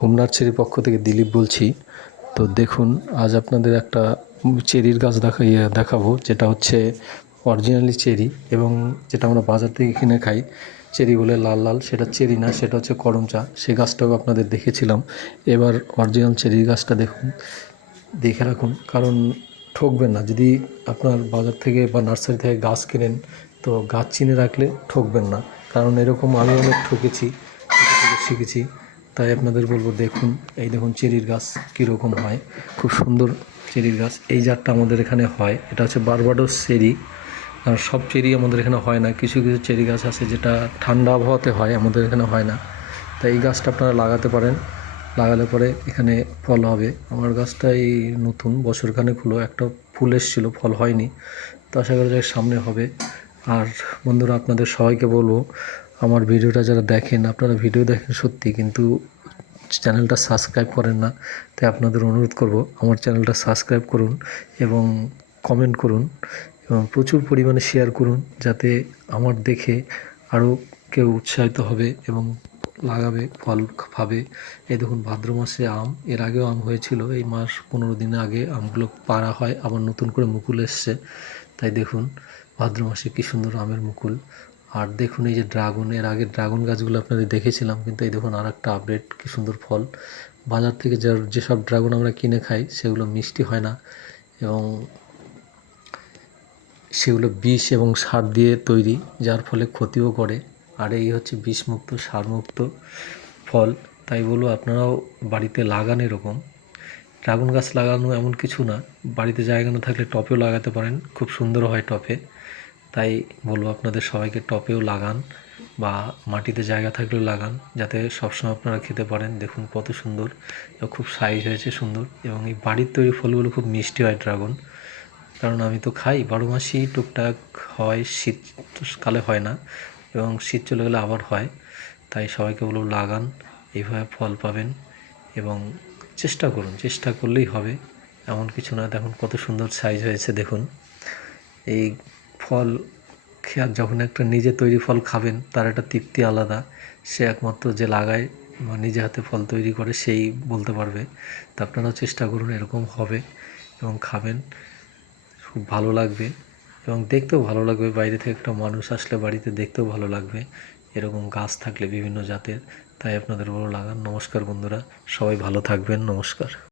হোমনাথ চেরির পক্ষ থেকে দিলীপ বলছি। তো দেখুন, আজ আপনাদের একটা চেরির গাছ দেখাবো, যেটা হচ্ছে অরিজিনালি চেরি, এবং যেটা আমরা বাজার থেকে কিনে খাই চেরি বলে লাল লাল, সেটা চেরি না, সেটা হচ্ছে করমচা। সেই গাছটাও আপনাদের দেখেছিলাম। এবার অরিজিনাল চেরির গাছটা দেখুন, দেখে রাখুন, কারণ ঠকবেন না। যদি আপনার বাজার থেকে বা নার্সারি থেকে গাছ কেনেন, তো গাছ চিনে রাখলে ঠকবেন না, কারণ এরকম আমি অনেক ঠকেছি, শিখেছি। তাই আপনাদের বলবো, দেখুন, এই দেখুন চেরির গাছ কীরকম হয়, খুব সুন্দর চেরির গাছ। এই জাতটা আমাদের এখানে হয়, এটা হচ্ছে বারবাডোস চেরি। আর সব চেরি আমাদের এখানে হয় না, কিছু কিছু চেরি গাছ আছে যেটা ঠান্ডা আবহাওয়াতে হয়, আমাদের এখানে হয় না। তাই এই গাছটা আপনারা লাগাতে পারেন, লাগালে পরে এখানে ফল হবে। আমার গাছটা এই নতুন বছরখানেক হলো, একটা ফুল এসেছিলো, ফল হয়নি, তো আশা করা যায় সামনে হবে। আর বন্ধুরা, আপনাদের সবাইকে বলবো, আমার ভিডিওটা যারা দেখেন, আপনারা ভিডিও দেখেন সত্যি, কিন্তু চ্যানেলটা সাবস্ক্রাইব করেন না। তাই আপনাদের অনুরোধ করব, আমার চ্যানেলটা সাবস্ক্রাইব করুন এবং কমেন্ট করুন এবং প্রচুর পরিমাণে শেয়ার করুন, যাতে আমার দেখে আরও কেউ উৎসাহিত হবে এবং লাগাবে, ফল পাবে। এই দেখুন, ভাদ্র মাসে আম, এর আগেও আম হয়েছিল, এই মাস 15 দিন আগে আমগুলো পাড়া হয়, আবার নতুন করে মুকুল এসছে। তাই দেখুন, ভাদ্র মাসে কী সুন্দর আমের মুকুল। আর দেখুন, এই যে ড্রাগন, এর আগে ড্রাগন গাছগুলো আপনাদের দেখেছিলাম, কিন্তু এই দেখুন আর একটা আপডেট, কী সুন্দর ফল। বাজার থেকে যেসব ড্রাগন আমরা কিনে খাই, সেগুলো মিষ্টি হয় না, এবং সেগুলো বিষ এবং সার দিয়ে তৈরি, যার ফলে ক্ষতিও করে। আর এই হচ্ছে বিষমুক্ত, সারমুক্ত ফল। তাই বলবো, আপনারাও বাড়িতে লাগান এরকম। ড্রাগন গাছ লাগানো এমন কিছু না, বাড়িতে জায়গা না থাকলে টবেও লাগাতে পারেন, খুব সুন্দর হয় টবে। তাই বলবো আপনাদের সবাইকে, টবেও লাগান বা মাটিতে জায়গা থাকলেও লাগান, যাতে সবসময় আপনারা খেতে পারেন। দেখুন কত সুন্দর, খুব সাইজ হয়েছে সুন্দর, এবং এই বাড়ির তৈরি ফলগুলো খুব মিষ্টি হয় ড্রাগন। কারণ আমি তো খাই, 12 মাসই টুকটাক হয়, শীতকালে হয় না, এবং শীত চলে গেলে আবার হয়। তাই সবাইকে বলবো, লাগান, এইভাবে ফল পাবেন। এবং চেষ্টা করুন, চেষ্টা করলেই হবে, এমন কিছু না। দেখুন কত সুন্দর সাইজ হয়েছে, দেখুন। এই ফল যখন একটা নিজে তৈরি ফল খাবেন, তার একটা তৃপ্তি আলাদা। সে একমাত্র যে লাগায় বা নিজে হাতে ফল তৈরি করে, সেই বলতে পারবে। তো আপনারাও চেষ্টা করুন, এরকম হবে এবং খাবেন, খুব ভালো লাগবে এবং দেখতেও ভালো লাগবে। বাইরে থেকে একটা মানুষ আসলে বাড়িতে দেখতেও ভালো লাগবে, এরকম গাছ থাকলে বিভিন্ন জাতের। তাই আপনাদের বড় লাগান। নমস্কার বন্ধুরা, সবাই ভালো থাকবেন, নমস্কার।